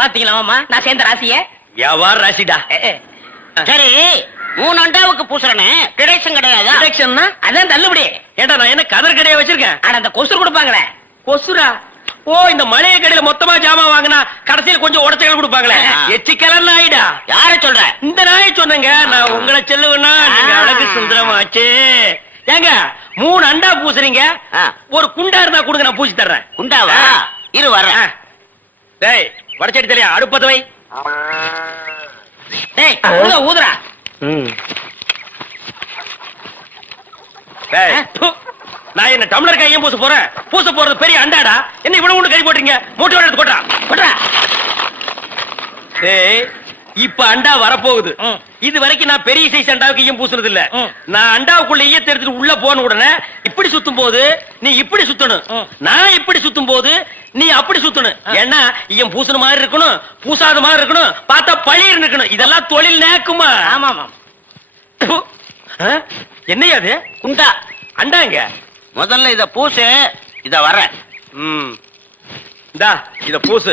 பாத்தீங்களா நான் சேர்ந்த ராசிய? வியாபார ராசிடா. சரி மூணு அண்டாவுக்கு பூசுறனே. கிடைச்சும் கிடையாதா? டிடக்ஷன்னா அதான் தள்ளுபடி. ஏண்டா நான் என்ன கதர் கடையை வச்சிருக்கேன்? ஆனா அந்த கொசு கொடுப்பாங்களே. கொசுரா ஓ இந்த மளிகை கடையில மொத்தமா ஜாமான் வாங்கினா கடைசியில கொஞ்சம் உடச்சல் கொடுப்பாங்களே. ஆ. எச்சிக்கலன் நாயிடா யார சொல்ற? இந்த நாயை சொன்னேங்க. நான் உங்களை செல்லுவேன்னா நீங்க ஆ. அழகு சுந்தரமாச்சு. ஏங்க மூணு அண்டா பூசுறீங்க. ஒரு குண்டா இருந்தா கொடுங்க நான் பூசி தர்றேன். குண்டாவா. இரு. டேய் வடச்சடி தெரியா அடுப்பது வை டேய் ஊத ப்பு. நான் என்ன டம்ளர் கையும் பூச போறேன்? பூச போறது பெரிய அண்டாடா என்ன இவ்வளவு ஒண்ணு கறி போட்டீங்க மூட்டை எடுத்து கொட்டா போடுறா டேய் இப்ப அண்டா வரப்போகுது. இது வரைக்கும் நான் பெரிய சைஸ் அண்டாவுக்கு ஈயம் பூசுனது இல்ல. நான் அண்டாவுக்குள்ள ஈயத்தை எடுத்துட்டு உள்ள போன உடனே இப்படி சுத்தும் போது நீ இப்படி சுத்தணும். நான் இப்படி சுத்தும் போது நீ அப்படி சுத்தணும். ஏன்னா ஈயம் பூசுன மாதிரி இருக்கணும் பூசாத மாதிரி இருக்கணும் பார்த்தா பழிர் இருக்கணும் இதெல்லாம் தொழில் நேக்குமா? ஆமா? என்னய்யா அது? குண்டா. அண்டாங்க முதல்ல இத பூசு இத ம். இந்தா இத பூசு.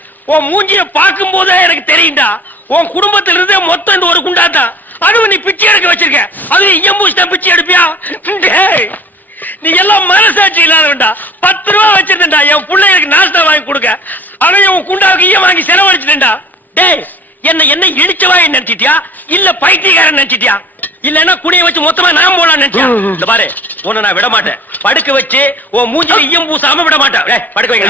உன் மூஞ்சிய பார்க்கும் போதே எனக்கு தெரியும்டா. உன் குடும்பத்துல இருந்தே மொத்தம் இந்த ஒரு குண்டா தான் அதுவும் நீ பிச்சை எடுக்க வச்சிருக்க. அதுவும் இயம்பூசிட்டா பிச்சை எடுப்பியா? டேய் நீ எல்லாம் மனசாட்சி இல்லாதவன்டா. பத்து ரூபா வச்சிருந்தா என் பிள்ளைகளுக்கு நாஸ்தா வாங்கி கொடுக்க. அவன் உன் குண்டாவுக்கு ஈயம் வாங்கி செலவழிச்சிட்டா டேய் என்ன என்ன இடிச்சவாய் நினைச்சிட்டியா? இல்ல பைத்தியக்காரன் நினைச்சிட்டியா? இல்லன்னா குடிய வச்சு மொத்தமா நான் போலாம் நினைச்சியா இந்த பாரு உன்னை நான் விட மாட்டேன். படுக்க வச்சு உன் மூஞ்சில ஈயம் பூசாம விட மாட்டேன். படுக்க வைங்க.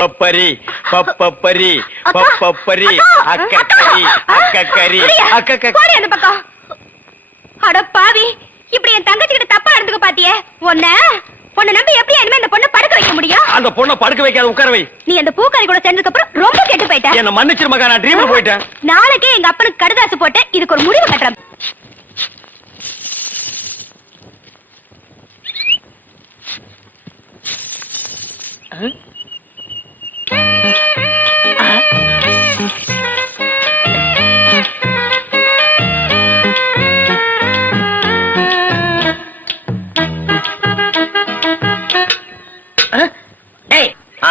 பப்பரி பப்பரி பப்பரி அக்கக்கரி அக்கக்கரி அக்கக்கரி அந்த பக்கம். அட பாவி இப்படி என் தங்கச்சி கிட்ட தப்பா நடந்துக்க பாத்தியே? உன்ன உன்னை நம்பி எப்படி இனிமே இந்த பொண்ணை படுக்க வைக்க முடியும்? அந்த பொண்ணை படுக்க வைக்காத உட்கார வை. நீ அந்த பூக்காரி கூட சேர்ந்ததுக்கு அப்புறம் ரொம்ப கெட்டு போயிட்ட. என்ன மன்னிச்சிரு மகா நான் ட்ரீம்ல போயிட்டேன். நாளைக்கே எங்க அப்பனுக்கு கடுதாசு போட்டு இதுக்கு ஒரு முடிவு கட்டுறேன்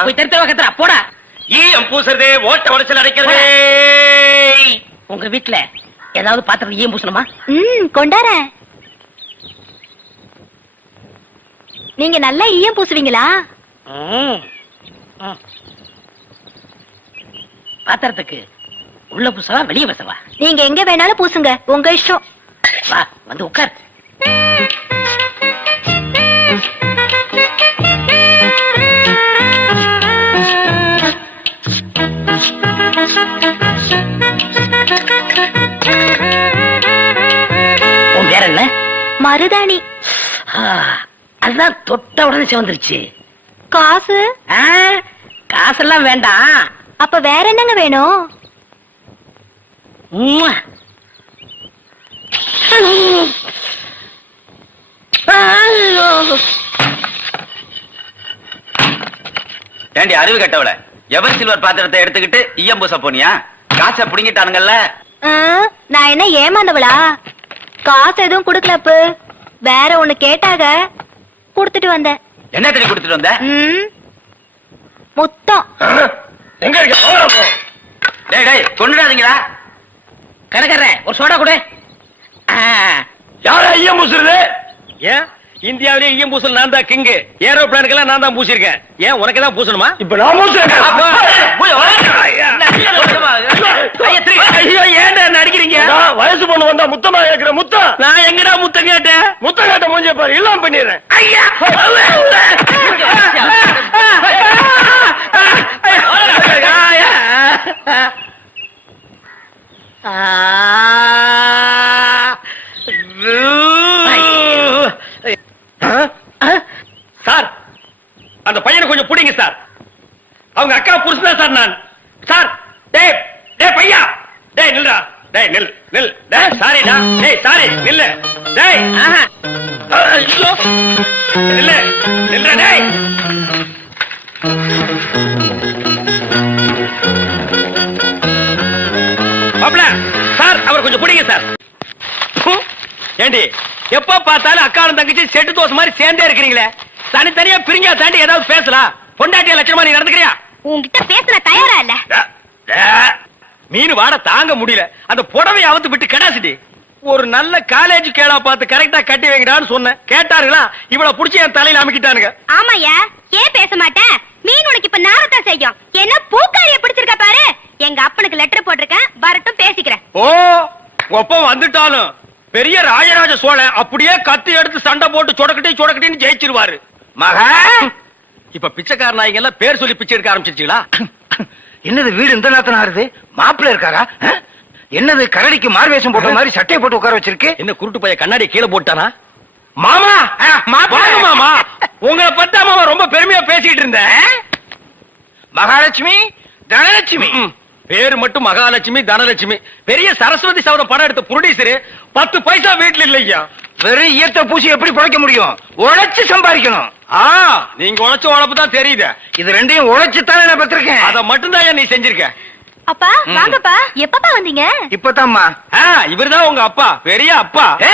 போய் தெருத்த கத்துறா போடா. ஈயம் பூசுறது ஓட்ட உடச்சல் அடைக்கிறது. உங்க வீட்டுல ஏதாவது பாத்திரம் ஈயம் பூசணுமா? ம் கொண்டாரேன். நீங்க நல்லா ஈயம் பூசுவீங்களா. பாத்திரத்துக்கு உள்ள பூசவா வெளியே பூசவா? நீங்க எங்க வேணாலும் பூசுங்க. உங்க இஷ்டம். வா வந்து உட்கார் உன் பேர் என்ன? மருதாணி. அதுதான் தொட்ட உடனே சேர்ந்துருச்சு காசு? ஆ, காசெல்லாம் வேண்டாம். அப்ப வேற என்னங்க வேணும். ஏண்டி அறிவு கட்டவள? எவர் சில்வர் பாத்திரத்தை எடுத்துக்கிட்டு ஈயம் பூச போனியா? காசை புடுங்கிட்டானுங்கல்ல. நான் என்ன ஏமாந்தவளா? காசு எதுவும் குடுக்கல அப்பு வேற ஒண்ணு கேட்டாக குடுத்துட்டு வந்தேன். என்ன தண்ணி கொடுத்துட்டு வந்த? ம், முத்தம். எங்க இருக்க. டேய் டேய் கொண்டுடாதீங்களா கடைக்காரரே, ஒரு சோடா கொடு. ஆ, யாரா ஈயம் பூசுறது? ஏன்? இந்தியாவிலே ஈயம் பூசல் நான் தான் கிங்கு. ஏரோப்ளானுக்கெல்லாம் நான் தான் பூசிருக்கேன் ஏன் உனக்கு தான் பூசணுமா? இப்ப நான் ஏன்டா நடிக்கிறீங்க? வயசு பொண்ணு வந்தா முத்தமா முத்தம் நான் எங்கடா முத்தம் கேட்டேன்? முத்தம் கேட்ட மூஞ்ச பாரு இல்லாம பண்ணிடுறேன். ஐயா! சார் அந்த பையனை கொஞ்சம் புடிங்க சார். அவங்க அக்கா புருஷன் சார் நான். சார் டேய் டேய் பையா. டேய் நில்றா. டேய் நில் நில். டேய் சாரிடா டேய் சாரி நில்லு. டேய். ஆஹா. ஐயோ. நில்லு. நில்றா டேய். மாப்ள சார் அவர் கொஞ்சம் பிடிங்க சார். ஏண்டி எப்ப பார்த்தாலும் அக்காவும் தங்கச்சி செட்டு தோசை மாதிரி சேர்ந்தே இருக்கிறீங்களே. தனித்தனியா பிரிஞ்சா தாண்டி ஏதாவது பேசலாம் பொண்டாட்டிய லட்சணமா நீ நடந்துக்கிறியா? உன்கிட்ட பேச நான் தயாரா இல்ல. மீன் வாட தாங்க முடியல. அந்த புடவை அவுத்து விட்டு கடாசிட்டி ஒரு நல்ல காலேஜ் கேளா பார்த்து கரெக்டா கட்டி வைங்கடான்னு சொன்னேன். கேட்டாருங்களா இவள புடிச்சு என் தலையில அமுக்கிட்டானுங்க. ஆமாயா ஏன் பேச மாட்டேன் மீன் உனக்கு இப்ப நாரத்தான் செய்யும். என்ன பூக்காரிய பிடிச்சிருக்க பாரு? எங்க அப்பனுக்கு லெட்டர் போட்டிருக்கேன். வரட்டும் பேசிக்கிறேன். ஓ ஒப்பம் வந்துட்டாலும் பெரிய ராஜராஜ சோழன் அப்படியே கத்தி எடுத்து சண்டை போட்டு சொடக்கட்டி சொடக்கட்டின்னு ஜெயிச்சிருவாரு. மகா! இப்ப பிச்சைக்கார நாய்ங்க எல்லாம் பேர் சொல்லி பிச்சை எடுக்க ஆரம்பிச்சிருச்சீங்களா? என்னது வீடு இந்த நேரத்துல ஆறுது? மாப்பிள்ள இருக்காரா? என்னது கரடிக்கு மார்வேஷம் போட்ட மாதிரி சட்டையை போட்டு உட்கார வச்சிருக்கு? என்ன குருட்டு பைய கண்ணாடி கீழே போட்டானா? மாமா! மாமா! உங்களை பத்தா மாமா ரொம்ப பெருமையா பேசிட்டு இருந்தேன். மகாலட்சுமி தனலட்சுமி. பேரு மட்டும் மகாலட்சுமி தனலட்சுமி. பெரிய சரஸ்வதி சவரம் படம் எடுத்த புரொடியூசர் பத்து பைசா வீட்டுல இல்லையா? வெறும் ஈயத்தை பூசி எப்படி பிழைக்க முடியும்? உழைச்சு சம்பாதிக்கணும். ஆ நீங்க உழைச்ச உழைப்பு தான் தெரியுது. இது ரெண்டையும் உழைச்சு தானே நான் பெற்றிருக்கேன். அத மட்டும் தான் நீ செஞ்சிருக்க? அப்பா வாங்கப்பா. எப்பப்பா வந்தீங்க? இப்பதாம்மா இவர்தான் உங்க அப்பா. பெரிய அப்பா. ஏ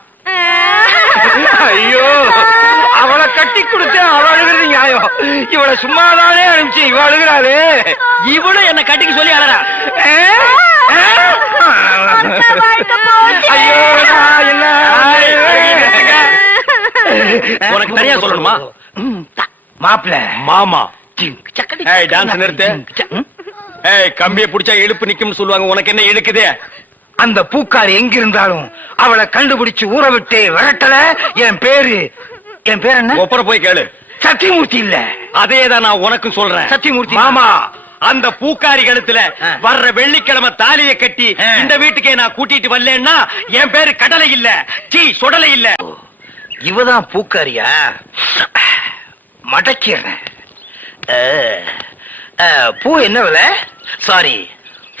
ஐயோ அவளை கட்டி கொடுத்தேன் அவ அழுகிறது நியாயம். இவளை சும்மாதானே அனுப்பிச்சு இவ அழுகிறாளே. இவனும் என்ன கட்டிக்க சொல்லி அழறா? ஐயோ என்ன உனக்கு தனியா சொல்லணுமா? மாப்பிள. மாமா. டான்ஸ் நிறுத்து. ஏய் கம்பிய புடிச்சா இழுப்பு நிக்கும்னு சொல்லுவாங்க. உனக்கு என்ன இழுக்குது? அந்த பூக்காரி எங்க இருந்தாலும் அவளை கண்டுபிடிச்சு ஊற விட்டு விரட்டல. என் பேரு என் பேர் என்ன? ஒப்பர போய் கேளு. சத்தியமூர்த்தி இல்ல. அதே தான் நான் உனக்கும் சொல்றேன். சத்தியமூர்த்தி. மாமா அந்த பூக்காரி கழுத்துல. வர்ற வெள்ளிக்கிழமை தாலியை கட்டி. இந்த வீட்டுக்கே நான் கூட்டிட்டு வரலன்னா என் பேரு கடலை இல்ல சீ சுடலை இல்ல. இவதான் பூக்காரியா? மடக்கிறேன் பூ என்ன விலை? சாரி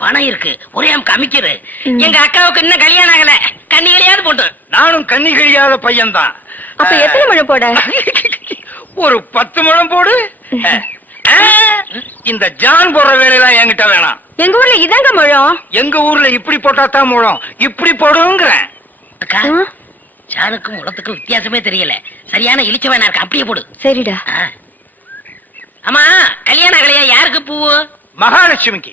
பணம் இருக்கு. ஒரே அமுக்கு அமைக்கிறது எங்க அக்காவுக்கு இன்னும் கல்யாணம் ஆகல. கண்ணிகளையாவது போட்டு. நானும் கண்ணி கழியாத பையன்தான். அப்ப எத்தனை மழை போட? ஒரு பத்து முழம் போடு. இந்த ஜான் போடுற வேலையெல்லாம் என்கிட்ட வேணாம். எங்க ஊர்ல இதாங்க முழம்? எங்க ஊர்ல இப்படி போட்டா தான் மூலம் இப்படி போடுங்கிறேன். அக்கா ஜானுக்கும் முளத்துக்கும் வித்தியாசமே தெரியல. சரியான இழிச்ச வேணா இருக்கு? அப்படியே போடு. சரிடா. ஆமா கல்யாண கலையா யாருக்கு பூவு? மகாலட்சுமிக்கு.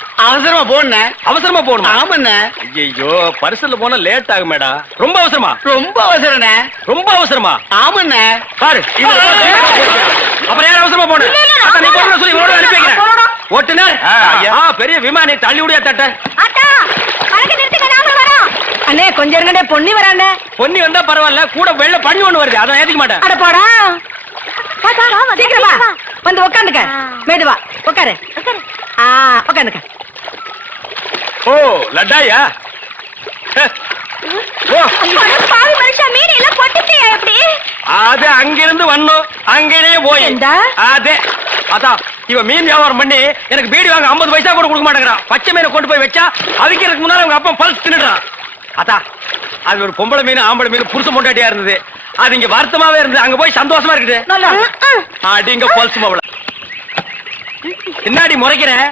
அவசரமா போன அவசரமா போகணுமா? ஆமாண்ண. ஐயோ பரிசல்ல போனா லேட் ஆகுமேடா. ரொம்ப அவசரமா? ரொம்ப அவசரண்ண. ரொம்ப அவசரமா? ஆமாண்ண. பாரு அப்புறம் யார் அவசரமா போன? அத்தா, நீ போன சொல்லி இவரோட அனுப்பி வைக்கிறேன். ஓட்டுனர் பெரிய விமானி தள்ளி விடியா தட்ட அண்ணே கொஞ்சம் இருங்கடே பொன்னி வரானே பொன்னி வந்தா பரவாயில்ல கூட வெள்ள பண்ணி ஒண்ணு வருது அதான் ஏத்துக்க மாட்டேன். அட போடா. சீக்கிரம் வந்து உட்காந்துக்க மேதுவா உட்காரு ஆ உட்காந்துக்க ஓ லட்டாயா? பாவி மனுஷா மீன் எல்லாம் பொட்டுட்டியா எப்படி? அது அங்கிருந்து வந்தோம். அங்கேயே போய்? அதே. அதான் இவன் மீன் வியாபாரம் பண்ணி எனக்கு பீடி வாங்க 50 பைசா கூட கொடுக்க மாட்டேங்கிறான் பச்சை மீனை கொண்டு போய் வச்சா அவிக்கிறதுக்கு முன்னால அவங்க அப்பா பல்ஸ் தின்னுடுறான் அதா அது ஒரு பொம்பளை மீன் ஆம்பளை மீன் புருஷ பொண்டாட்டியா இருந்தது. அது இங்க வருத்தமாவே இருந்தது. அங்க போய் சந்தோஷமா இருக்குது. அடிங்க பல்ஸ் மாவள பின்னாடி முறைக்கிறேன்.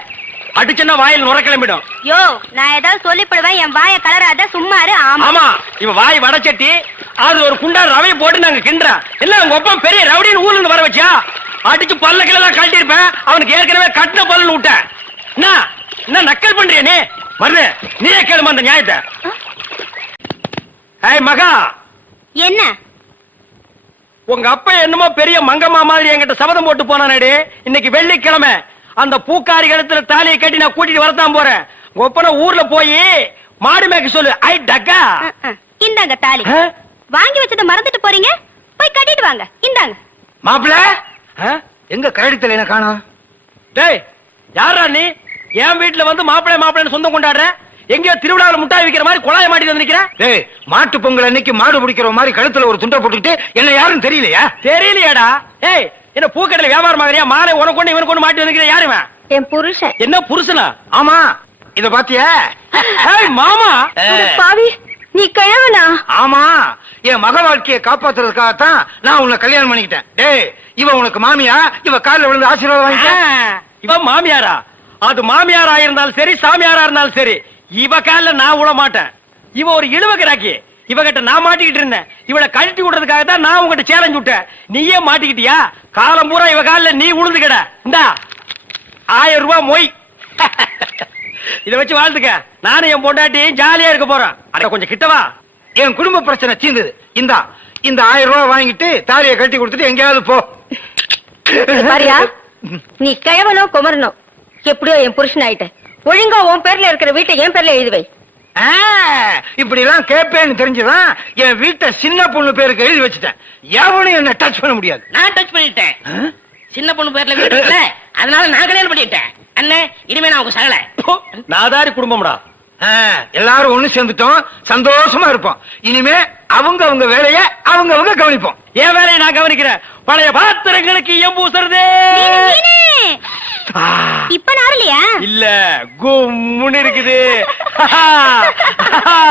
அடிச்சுன்னா வாயில் நுர கிளம்பிடும். யோ நான் ஏதாவது சொல்லிப்படுவேன் என் வாய கலராத சும்மா இரு ஆமா இவன் வாய் வடச்சட்டி அது ஒரு குண்டா ரவையை போட்டு நாங்க கிண்டுறோம் இல்ல உங்க ஒப்பம் பெரிய ரவுடின்னு ஊர்ல வர வச்சியா? அடிச்சு பல்ல கிளெல்லாம் கழட்டி இருப்பேன் அவனுக்கு ஏற்கனவே கட்டின பல்லு விட்டேன். என்ன என்ன நக்கல் பண்றிய நீ? வருது நீயே கேளுமா அந்த நியாயத்தை. ஏய் மகா. என்ன? உங்க அப்பா என்னமோ பெரிய மங்கம்மா மாதிரி என்கிட்ட சபதம் போட்டு போனானேடி. இன்னைக்கு வெள்ளிக்கிழமை. அந்த பூக்காரி கழுத்துல தாலியை கட்டி நான் கூட்டிட்டு வரத்தான் போறேன். ஒப்பனை ஊர்ல போய் மாடு மேய்க்க சொல்லு. ஐ டக்கா. இந்தாங்க தாலி? வாங்கி வச்சத மறந்துட்டு போறீங்க? போய் கட்டிட்டு வாங்க. இந்தாங்க. மாப்பிள ஆ? எங்க கரடித்தல என்ன காணோம்? டேய் யாரா நீ? என் வீட்டுல வந்து மாப்பிள்ளை மாப்பிள்ளைன்னு சொந்தம் கொண்டாடுற? எங்கேயோ திருவிழாவில் முட்டாய் விக்கிற மாதிரி குழாய மாட்டி வந்து நிக்கிற டேய் மாட்டு பொங்கல் அன்னைக்கு மாடு பிடிக்கிற மாதிரி கழுத்துல ஒரு துண்டை போட்டுக்கிட்டு என்ன யாரும் தெரியலையா? தெரியலையாடா. ஏய் என்ன பூக்கடையில வியாபாரம் ஆகுறியா மாலை உனக்கு கொண்டு இவனுக்கு கொண்டு மாட்டி நிக்கிற யாருவன் என் புருஷன். என்ன புருஷனா? ஆமா. இத பாத்தியா? மாமா. பாவி நீ கிழவனா? ஆமா. என் மக வாழ்க்கையை காப்பாத்துறதுக்காகத்தான் நான் உன்னை கல்யாணம் பண்ணிக்கிட்டேன். டேய் இவ உனக்கு மாமியா? இவ கால்ல விழுந்து ஆசீர்வாதம் வாங்கிக்க. இவ மாமியாரா? அது மாமியாரா இருந்தாலும் சரி சாமியாரா இருந்தாலும் சரி. இவ கால்ல நான் விட மாட்டேன் இவ ஒரு இழுவ கிராக்கி இவகிட்ட நான் மாட்டிக்கிட்டு இருந்தேன். இவளை கழட்டி விடுறதுக்காக தான் நான் உங்ககிட்ட சேலஞ்ச் விட்டேன். நீயே மாட்டிக்கிட்டியா? காலம் பூரா இவ காலில் நீ உளுந்துக்கட இந்தா. ஆயிரம் ரூபாய் மொய். இத வச்சு வாழ்த்துக்க நானும் என் பொண்டாட்டியும் ஜாலியா இருக்க போறேன். அட கொஞ்சம் கிட்டவா என் குடும்ப பிரச்சனை தீர்ந்தது இந்தா. இந்த ஆயிரம் ரூபாய் வாங்கிட்டு தாலியை கட்டி கொடுத்துட்டு எங்கேயாவது போ. பாரியா. நீ கிழவனோ குமரனோ. எப்படியோ என் புருஷன் ஆயிட்ட ஒழுங்கா உன் பேர்ல இருக்கிற வீட்டை என் பேர்ல எழுதுவை இப்படி எல்லாம் கேட்பேன்னு தெரிஞ்சுதான் என் வீட்டை சின்ன பொண்ணு பேருக்கு எழுதி வச்சுட்டேன். எவனும் என்ன டச் பண்ண முடியாது. நான் டச் பண்ணிட்டேன்? சின்ன பொண்ணு பேர்ல வீடு அதனால நான் கல்யாணம் பண்ணிட்டேன். அண்ணே இனிமே நான் உங்க சகல. நாதாரி குடும்பம்டா. எல்லாரும் ஒண்ணு சேர்ந்துட்டோம். சந்தோஷமா இருப்போம். இனிமே அவங்க அவங்க வேலைய அவங்க அவங்க கவனிப்போம். என் வேலையை நான் கவனிக்கிறேன். பழைய பாத்திரங்களுக்கு எம்பூசுறதே ஆ. இப்ப நாரலையா இல்ல கும்முன்னு இருக்குது.